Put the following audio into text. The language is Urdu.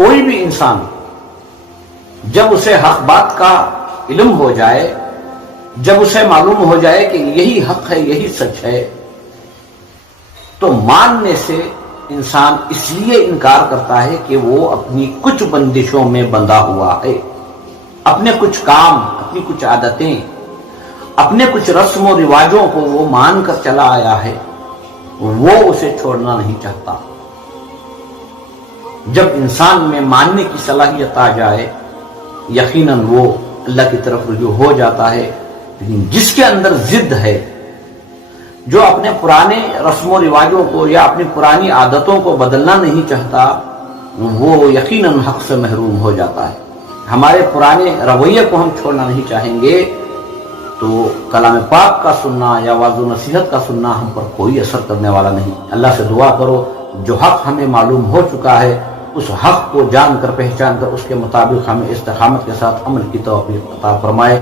کوئی بھی انسان جب اسے حق بات کا علم ہو جائے، جب اسے معلوم ہو جائے کہ یہی حق ہے، یہی سچ ہے، تو ماننے سے انسان اس لیے انکار کرتا ہے کہ وہ اپنی کچھ بندشوں میں بندھا ہوا ہے، اپنے کچھ کام، اپنی کچھ عادتیں، اپنے کچھ رسم و رواجوں کو وہ مان کر چلا آیا ہے، وہ اسے چھوڑنا نہیں چاہتا۔ جب انسان میں ماننے کی صلاحیت آ جائے، یقیناً وہ اللہ کی طرف رجوع ہو جاتا ہے۔ لیکن جس کے اندر ضد ہے، جو اپنے پرانے رسم و رواجوں کو یا اپنی پرانی عادتوں کو بدلنا نہیں چاہتا، وہ یقیناً حق سے محروم ہو جاتا ہے۔ ہمارے پرانے رویے کو ہم چھوڑنا نہیں چاہیں گے تو کلام پاک کا سننا یا واعظ و نصیحت کا سننا ہم پر کوئی اثر کرنے والا نہیں۔ اللہ سے دعا کرو جو حق ہمیں معلوم ہو چکا ہے، اس حق کو جان کر، پہچان کر، اس کے مطابق ہمیں استقامت کے ساتھ عمل کی توفیق عطا فرمائے۔